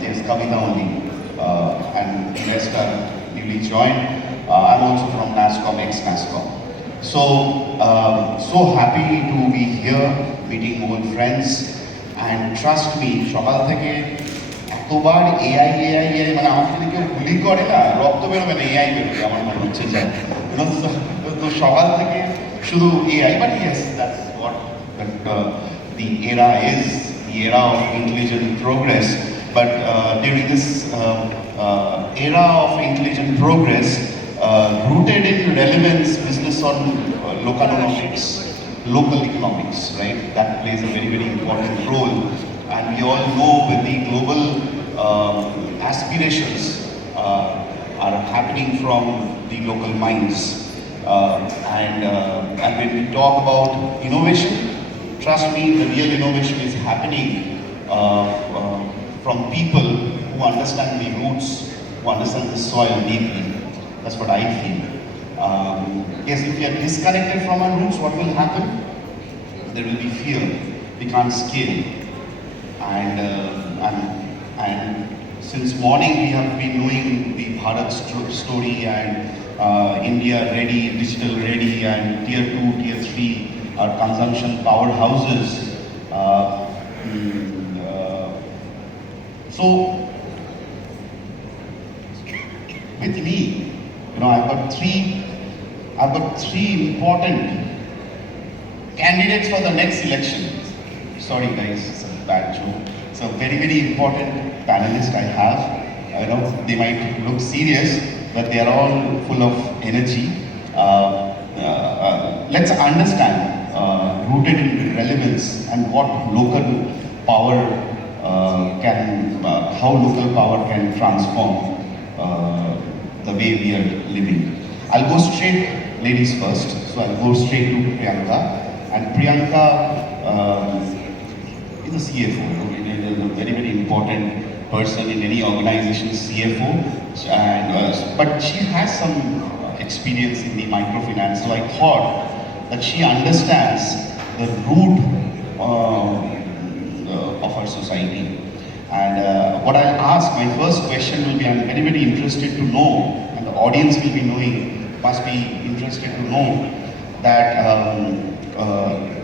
there's Kavita only, and the rest are newly joined. I'm also from NASSCOM, ex-NASSCOM. So happy to be here, meeting old friends, and trust me, সকাল থেকে এতবার AI মানে আমাকে যদি কেউ গুলি করে না, রক্ত বেরোবে না, AI বেরোবে আমার মনে হচ্ছে যে তো সকাল থেকে শুধু AI, but yes, that's what the era is, the era of intelligent progress. But during this era of intelligent progress, rooted in relevance, business on local-o-nomics, local economics, right? That plays a very, very important role. And we all know with the global aspirations are happening from the local minds. And when we talk about innovation, trust me, the real innovation is happening from people who understand the roots, who understand the soil deeply. That's what I feel. Yes, if we are disconnected from our roots, what will happen? There will be fear. We can't scale. And since morning we have been doing the Bharat story and India ready, digital ready, and tier 2, tier 3 are consumption powerhouses. So with me, I've got three important candidates for the next election. Sorry guys, it's a bad joke. It's a very, very important panelist I have. They might look serious, but they are all full of energy. Let's understand, rooted in relevance, and what local power how local power can transform the way we are living. I'll go straight, ladies first, so I'll go straight to Priyanka. And Priyanka is a CFO, is a very, very important person in any organization, CFO, but she has some experience in the microfinance, so I thought that she understands the root of our society. And what I'll ask, my first question will be, I'm very, very interested to know, and the audience will be knowing, must be interested to know that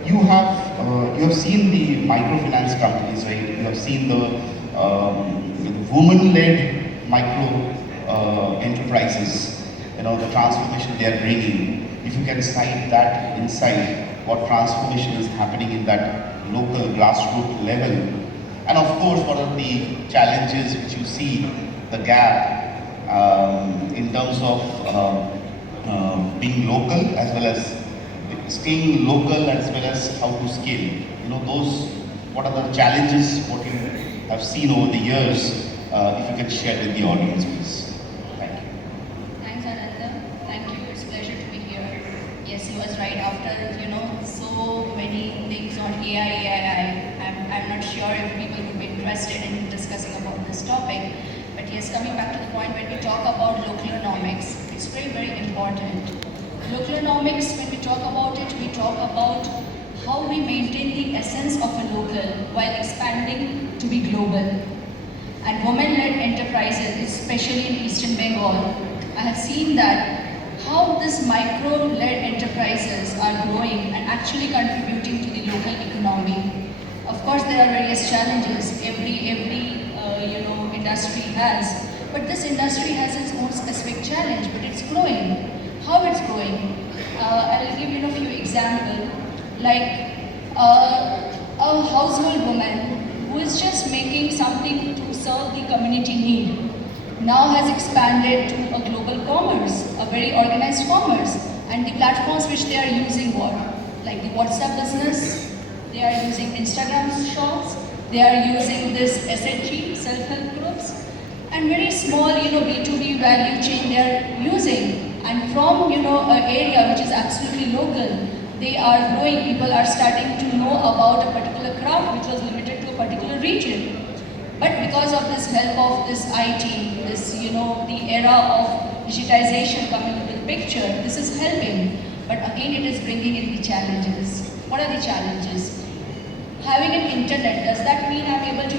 you have seen the microfinance companies, right? You have seen the women-led micro enterprises, the transformation they are bringing. If you can cite that insight, what transformation is happening in that local grassroots level, and of course, what are the challenges which you see, the gap in terms of being local as well as staying local, as well as how to scale. What are the challenges, what you have seen over the years, if you can share with the audience, please. Thank you. Thanks, Aninda. Thank you. It's a pleasure to be here. Yes, he was right. After, so many things on AI, I'm not sure if people would be interested in discussing about this topic. But yes, coming back to the point, when we talk about local-o-nomics, it's very, very important. Local-o-nomics, when we talk about it, we talk about how we maintain the essence of a local while expanding to be global. And women-led enterprises, especially in Eastern Bengal, I have seen that how these micro-led enterprises are growing and actually contributing to the local economy. Of course, there are various challenges every industry has, but this industry has its own specific challenge, but it's growing. How it's growing? I will give a few examples, like a household woman who is just making something to serve the community need now has expanded to a global commerce, a very organized commerce, and the platforms which they are using like the WhatsApp business, they are using Instagram shops, they are using this SHG, self-help groups, and very small, B2B value chain they are using. And from, an area which is absolutely local, they are growing. People are starting to know about a particular craft which was limited to a particular region. But because of this help of this IT, this, the era of digitization coming into the picture, this is helping. But again, it is bringing in the challenges. What are the challenges? Having an internet, does that mean I'm able to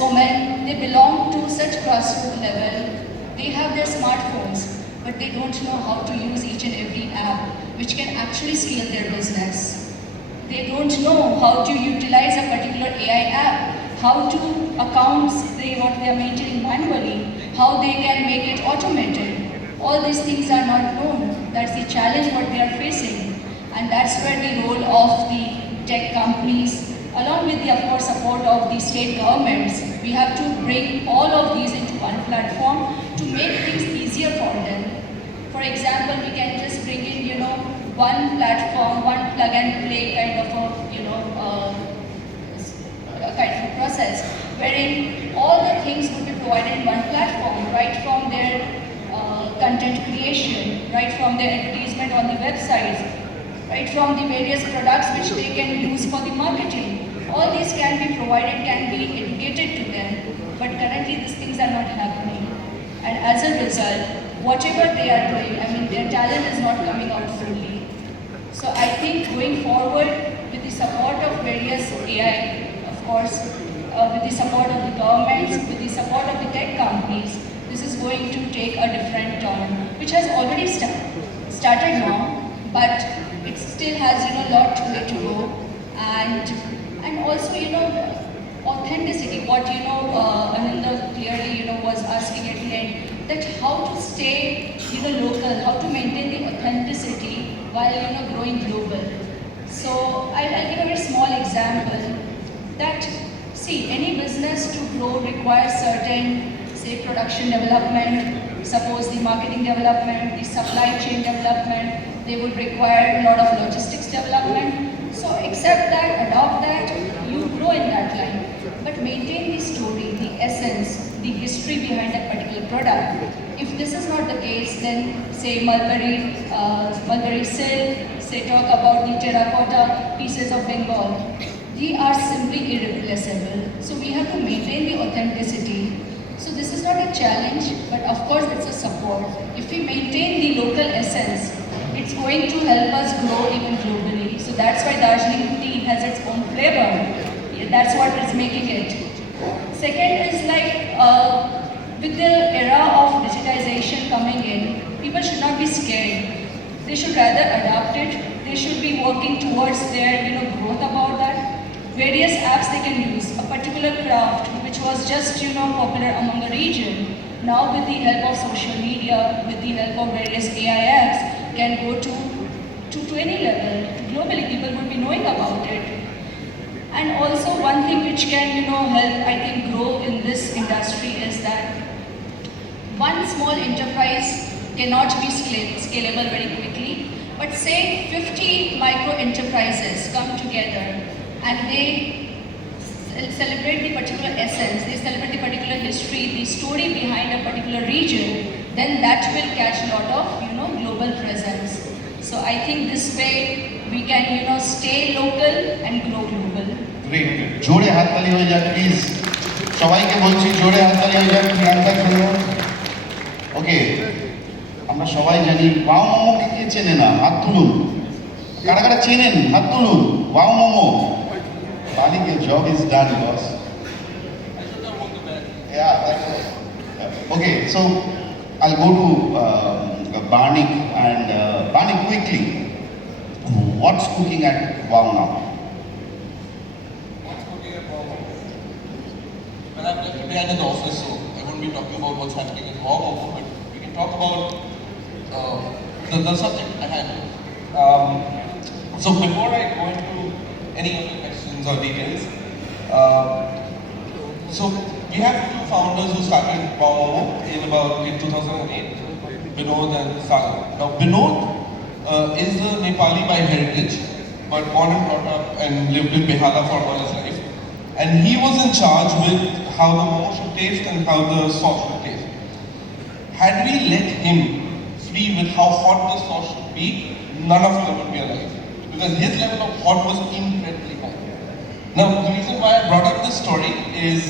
businesswomen, they belong to such grassroots level. They have their smartphones, but they don't know how to use each and every app which can actually scale their business. They don't know how to utilize a particular AI app, how to accounts what they are maintaining manually, how they can make it automated. All these things are not known. That's the challenge what they are facing. And that's where the role of the tech companies, along with the, of course, support of the state governments, we have to bring all of these into one platform to make things easier for them. For example, we can just bring in, one platform, one plug and play kind of a kind of a process, wherein all the things would be provided in one platform, right from their content creation, right from their advertisement on the websites, right from the various products which they can use for the marketing. All these can be provided, can be educated to them, but currently these things are not happening. And as a result, whatever they are doing, their talent is not coming out fully. So I think going forward, with the support of various AI, of course, with the support of the governments, with the support of the tech companies, this is going to take a different turn, which has already started now, but it still has a lot way to go. And also authenticity, what Aninda clearly was asking at the end, that how to stay local, how to maintain the authenticity while growing global. So I'll give a very small example that, see, any business to grow requires certain, say, production development, suppose the marketing development, the supply chain development, they would require a lot of logistics development. So accept that, adopt that, you grow in that line. But maintain the story, the essence, the history behind a particular product. If this is not the case, then say mulberry silk, say talk about the terracotta pieces of Bengal. They are simply irreplaceable. So we have to maintain the authenticity. So this is not a challenge, but of course it's a support. If we maintain the local essence, it's going to help us grow even globally. So that's why Darjeeling tea has its own flavor. That's what is making it. Second is with the era of digitization coming in, people should not be scared. They should rather adapt it. They should be working towards their growth about that. Various apps they can use. A particular craft which was just popular among the region. Now with the help of social media, with the help of various AI apps, can go to any level. Globally, people would be knowing about it. And also one thing which can help, I think, grow in this industry is that one small enterprise cannot be scalable very quickly, but say 50 micro enterprises come together and they celebrate the particular essence, they celebrate the particular history, the story behind a particular region, then that will catch a lot of global presence. So I think this way we can stay local and grow global. Great. জোরে হাততালি হয়ে যাক please. সবাইকে বলছি জোরে হাততালি হয়ে যাক প্রিয়াঙ্কার জন্য। ওকে, আমরা সবাই জানি ওয়াও মোমোকে কে চেনে না? হাত তুলুন। কারা কারা চেনেন? হাত তুলুন। Wow momo. Barnik, your job is done, boss. Yeah, that's it. Okay, so I'll go to Barnik and Barnik quickly. What's cooking at WOW now? What's cooking at WOW? Well, I'm left behind in the office, so I won't be talking about what's happening in WOW, but we can talk about the subject at hand. So before I go into any of the questions or details, so we have two founders who started Momo in 2008, Vinod and Sagar. Now Vinod is a Nepali by heritage, but born and brought up and lived in Behala for all his life. And he was in charge with how the momo should taste and how the sauce should taste. Had we let him free with how hot the sauce should be, none of us would be alive. Because his level of hot was incredibly high. Now, the reason why I brought up this story is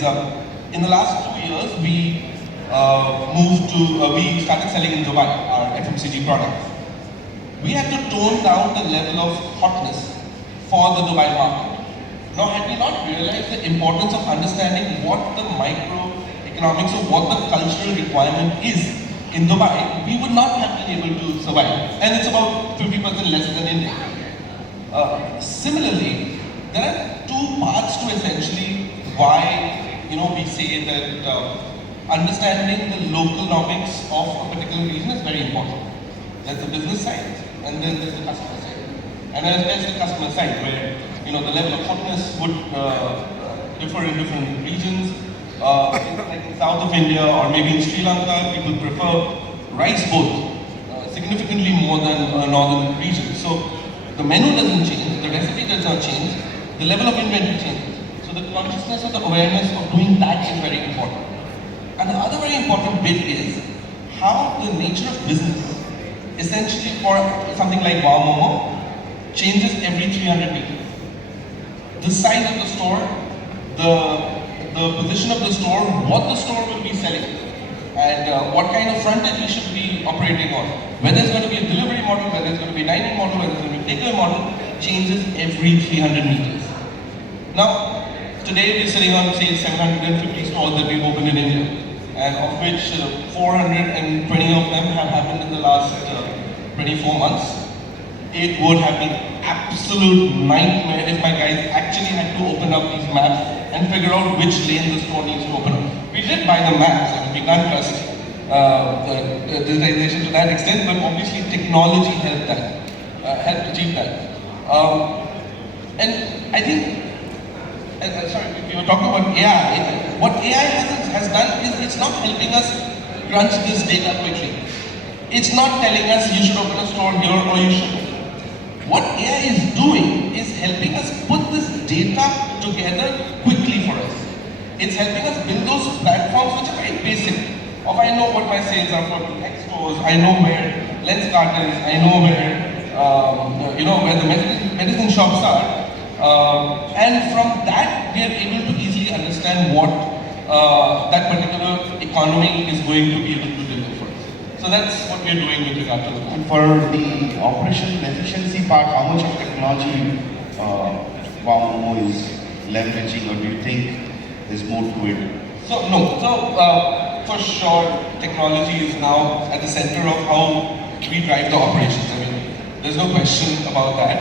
in the last 2 years, we started selling in Dubai, our FMCG products. We had to tone down the level of hotness for the Dubai market. Now, had we not realized the importance of understanding what the microeconomics or what the cultural requirement is in Dubai, we would not have been able to survive. And it's about 50% less than India. Similarly, there are two parts to essentially why we say that understanding the local-nomics of a particular region is very important. There's the business side, and then there's the customer side. And there's the customer side where the level of hotness would differ in different regions. Like in south of India or maybe in Sri Lanka, people prefer rice bowl significantly more than northern regions. So the menu doesn't change, the recipe does not change, the level of inventory changes. So the consciousness or the awareness of doing that is very important. And the other very important bit is how the nature of business, essentially for something like Momo, changes every 300 meters. The size of the store, the position of the store, what the store will be selling, and what kind of frontage we should be operating on. Whether it's going to be a delivery model, whether it's going to be a dining model, whether it's going to be a takeaway model, changes every 300 meters. Now, today we're sitting on, say, 750 stores that we've opened in India, and of which 420 of them have happened in the last 24 months. It would have been absolute nightmare if my guys actually had to open up these maps and figure out which lane the store needs to open up. We did buy the maps, and we can't trust the digitization to that extent, but obviously technology helped achieve that. And I think, sorry, we were talking about AI. What AI has done is it's not helping us crunch this data quickly. It's not telling us you should open a store here or you shouldn't. What AI is doing is helping us put this data together quickly for us. It's helping us build those platforms which are very basic. I know what my sales are for X stores, I know where lens cartons, I know where the medicine shops are. And from that, we are able to easily understand what that particular economy is going to be able to deliver for us. So that's what we are doing with regard to the And for the operational efficiency part, how much of technology Momo is leveraging, or do you think there's more to it? So for sure, technology is now at the center of how we drive the operations. I mean, there's no question about that.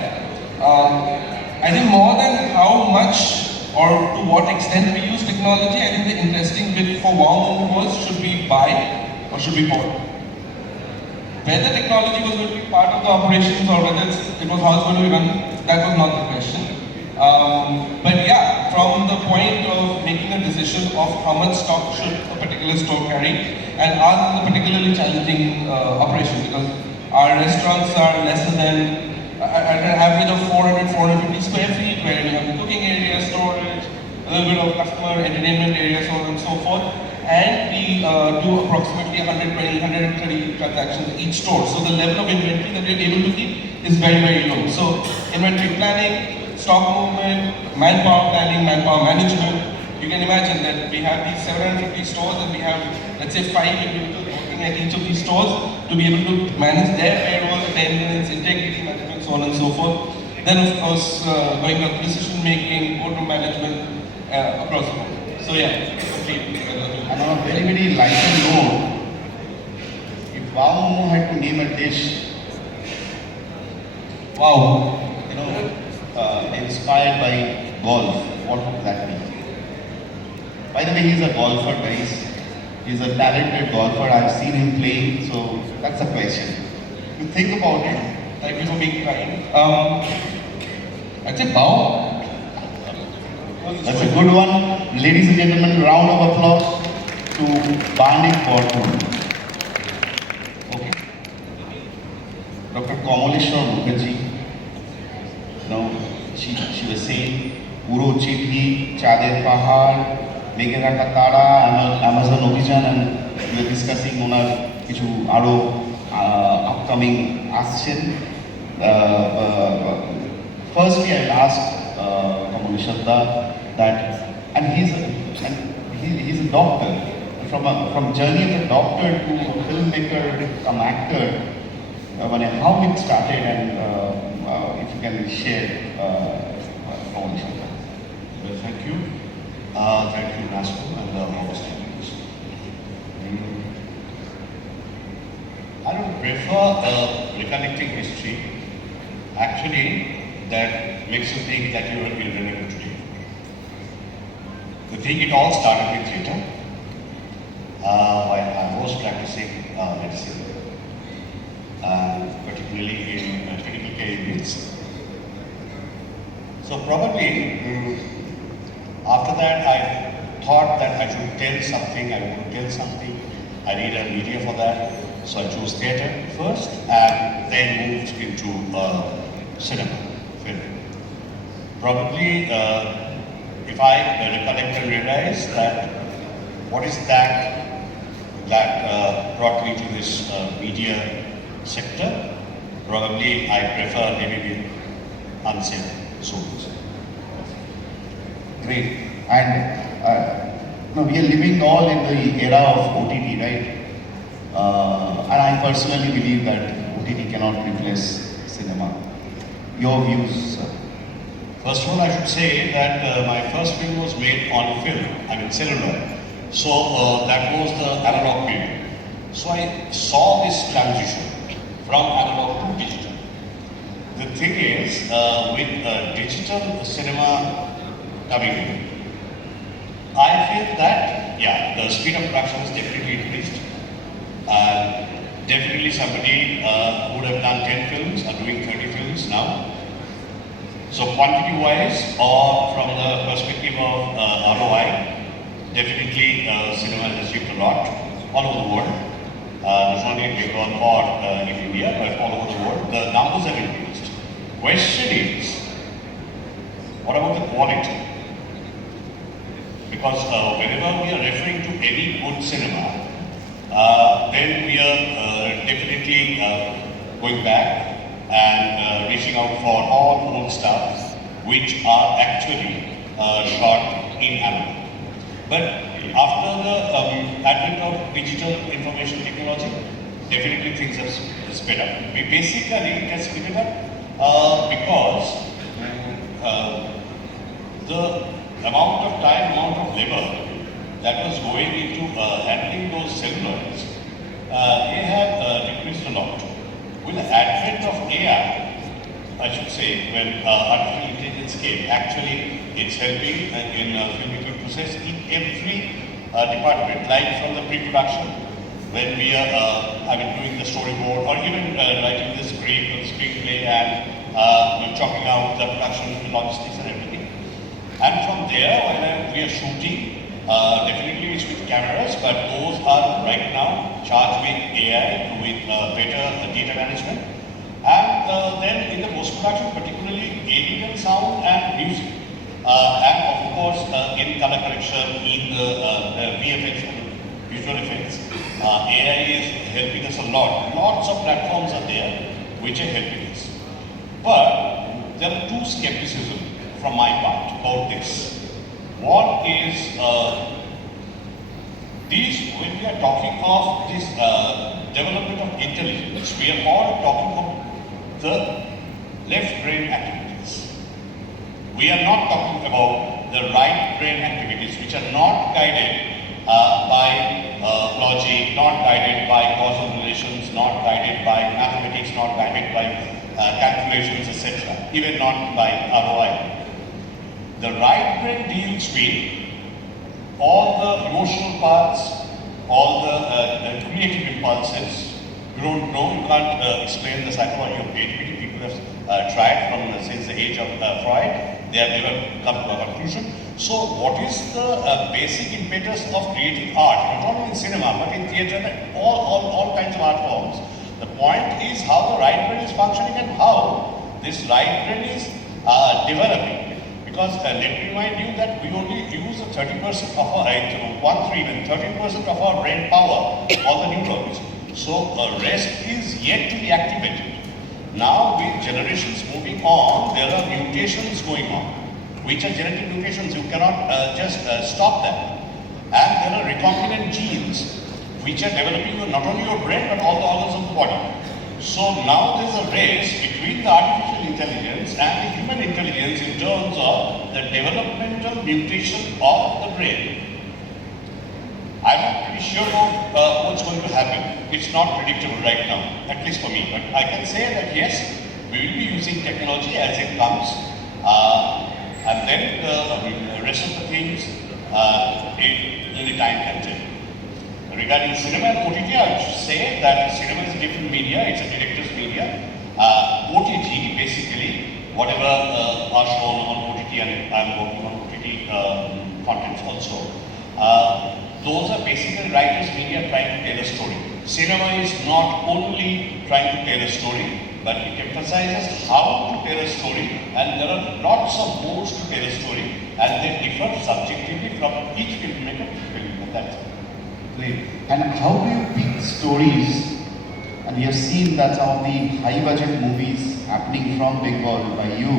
I think more than how much or to what extent we use technology, I think the interesting bit for Momo was, should we buy or should we borrow? Whether technology was going to be part of the operations or whether it was how it's going to be run, that was not the question. But yeah, from the point of making a decision of how much stock should a particular store carry, and ours is a particularly challenging operation because our restaurants are lesser than at an average of 400-450 square feet, where we have the cooking area, storage, a little bit of customer entertainment area, so on and so forth. And we do approximately 120-130 transactions each store. So the level of inventory that we're able to keep is very, very low. So inventory planning, stock movement, manpower planning, manpower management. You can imagine that we have these 750 stores and we have, let's say, 5 individuals working at each of these stores to be able to manage their payroll, attendance, integrity management, so on and so forth. Then, of course, going up decision making, boardroom management across the board. So yeah, completely. And on a very, very lighter note, if Momo had to name a dish, inspired by golf, what would that be? By the way, he's a golfer, guys. He's a talented golfer. I've seen him playing, so that's a question. You think about it. Thank you for being kind. I'd say bow. That's a good one. Ladies and gentlemen, round of applause to Barnik Bardhan. Okay. Dr. Kamaleswar Mukherjee. She was saying, Uro Chitli, Chader Pahar, Megera Katara, Amazon Obhijan, and we were discussing on our Kichu Aro upcoming Aschen. Firstly, I'll ask Kamaleswar that, and he's a doctor. From journey of a doctor to a filmmaker, become actor, how it started, and if you can share Kamaleswar. Thank you. Thank you, NASSCOM and Momo Studios. I don't prefer recollecting history. Actually, that makes you think that you are irrelevant today. The thing it all started with theatre, while I was practicing medicine, particularly in clinical care units. So probably after that I thought that I should tell something, I want to tell something, I need a media for that. So I chose theatre first and then moved into cinema, film. Probably if I recollect and realize that what is that brought me to this media sector, probably I prefer living in unsafe zones. Great. And no, we are living all in the era of OTT, right? And I personally believe that OTT cannot replace cinema. Your views, sir? First of all, I should say that my first film was made on film, cellular. So that was the analog medium. So I saw this transition from analog to digital. The thing is, with digital cinema coming in, I feel that, yeah, the speed of production has definitely increased. Definitely somebody who would have done 10 films are doing 30 films now. So quantity-wise or from the perspective of ROI, definitely cinema has achieved a lot all over the world. Not only in Bengal or in India, but all over the world. The numbers have increased. Question is, what about the quality? Because whenever we are referring to any good cinema, then we are definitely going back and reaching out for all old stars which are actually shot in analog. But after the advent of digital information technology, definitely things have sped up. Basically, it has sped up because the amount of time, amount of labor that was going into handling those celluloids, they have decreased a lot. With the advent of AI, I should say, when artificial intelligence came, actually it's helping in filmmaking process in every department, like from the pre-production, when we are doing the storyboard or even writing the script or the screenplay and chalking out the production, the logistics and everything. And from there, when we are shooting, definitely it's with cameras, but those are right now charged with AI, with better data management. And then in the post-production, particularly editing and sound and music. And of course, in color correction, in the VFX, visual effects, AI is helping us a lot. Lots of platforms are there which are helping us. But there are two skepticisms from my part about this. One is when we are talking of this development of intelligence, we are all talking of the left brain activities. We are not talking about the right brain activities, which are not guided by logic, not guided by causal relations, not guided by mathematics, not guided by calculations, etc., even not by ROI. The right brain deals with all the emotional parts, all the creative impulses. You don't know, you can't explain the psychology of creativity. People have tried since the age of Freud. They have never come to a conclusion. So what is the basic impetus of creating art, not only in cinema, but in theatre and all kinds of art forms? The point is how the right brain is functioning and how this right brain is developing. Because let me remind you that we only use 30% of our, 13% of our brain power, all the neurons. So the rest is yet to be activated. Now with generations moving on, there are mutations going on, which are genetic mutations. You cannot just stop them. And there are recombinant genes, which are developing not only your brain, but all the organs of the body. So now there's a race between the artificial intelligence and the human intelligence in terms of the developmental mutation of the brain. I'm not pretty sure what's going to happen. It's not predictable right now, at least for me. But I can say that yes, we will be using technology as it comes. And then the rest of the things in the time can tell. Regarding cinema and OTT, I would say that cinema is a different media. It's a director's media. OTT, basically, whatever are shown on OTT, and I'm working on OTT contents also. Those are basically writers' media trying to tell a story. Cinema is not only trying to tell a story, but it emphasizes how to tell a story, and there are lots of modes to tell a story, and they differ subjectively from each filmmaker to filmmaker. That's it. Great. And how do you pick stories? And we have seen that some of the high-budget movies happening from Bengal by you.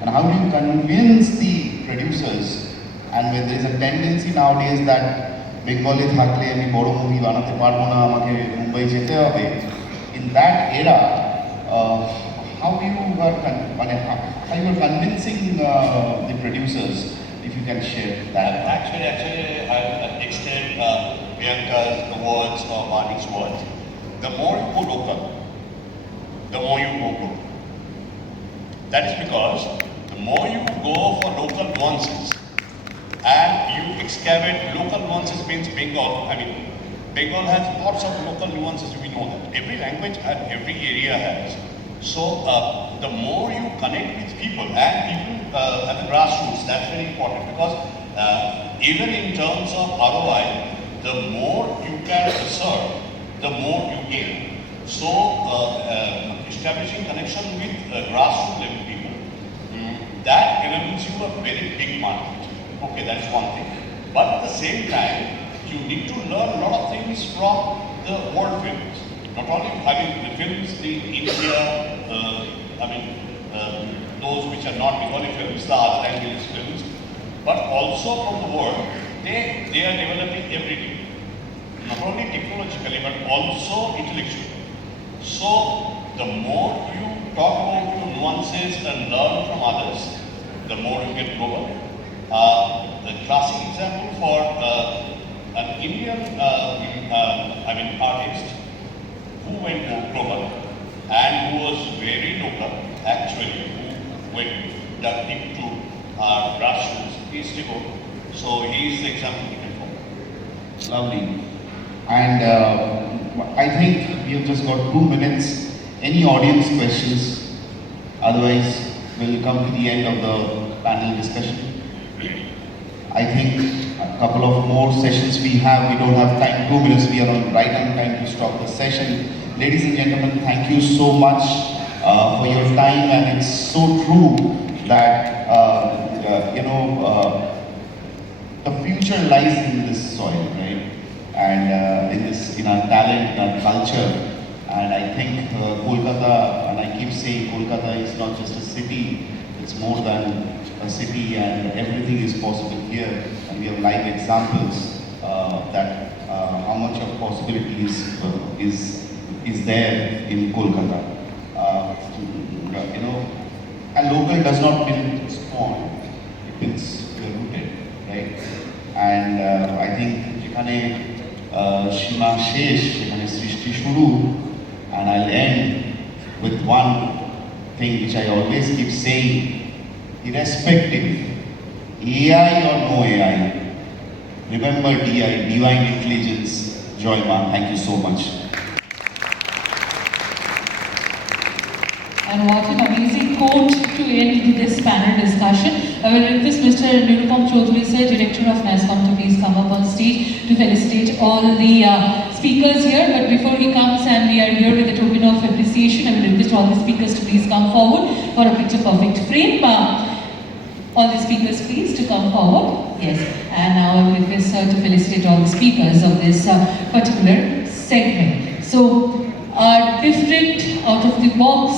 And how do you convince the producers? And when there is a tendency nowadays that Bengali থাকলে আমি বড় movie বানাতে পারবো না, আমাকে মুম্বাই যেতে হবে. In that era, how you are convincing the producers, if you can share that? Actually, I'll extend Priyanka's words or Barnik's words. The more you go local, the more you go global. That is because the more you go for local nuances, and you excavate local nuances means Bengal. I mean, Bengal has lots of local nuances, we know that. Every language and every area has. So, the more you connect with people and people at the grassroots, that's very important because even in terms of ROI, the more you can serve, the more you gain. So, establishing connection with grassroots level people, that enables you a very big market. Okay, that's one thing. But at the same time, you need to learn a lot of things from the world films. Not only, the films, the India, those which are not Bengali films, the other language films, but also from the world, they are developing every day. Not only technologically, but also intellectually. So, the more you talk about your nuances and learn from others, the more you get global. The classic example for an Indian artist who went global and who was very local, actually, who went deep to our grassroots, is Tibo. So he is the example we can follow. Lovely. And I think we have just got 2 minutes. Any audience questions? Otherwise, we'll come to the end of the panel discussion. I think a couple of more sessions we have. We don't have time, 2 minutes. We are right on time to stop the session. Ladies and gentlemen, thank you so much for your time. And it's so true that, the future lies in this soil, right? And in our talent, in our culture. And I think Kolkata, and I keep saying Kolkata is not just a city, it's more than a city, and everything is possible here. And we have live examples that how much of possibilities is there in Kolkata. A local does not build small, it builds rooted, right? And I think যেখানে সীমা শেষ সেখানে সৃষ্টি শুরু. And I'll end with one thing which I always keep saying, irrespective, AI or no AI, remember DI, Divine Intelligence. Joy Ma, thank you so much. And what an amazing quote to end this panel discussion. I will request Mr. Nirupam Chaudhary, sir, Director of NASSCOM, to please come up on stage to felicitate all the speakers here. But before he comes, and we are here with a token of appreciation, I will request all the speakers to please come forward for a picture perfect frame. All the speakers please to come forward. Yes. And now I will request sir to felicitate all the speakers of this particular segment. So, different out-of-the-box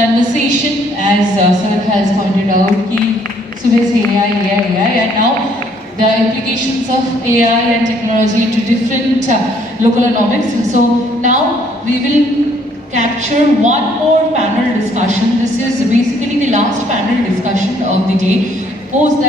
conversation, as sir has pointed out, AI, and now the implications of AI and technology into different local-o-nomics. And so now we will capture one more panel discussion. This is basically the last panel discussion of the day. day. Post that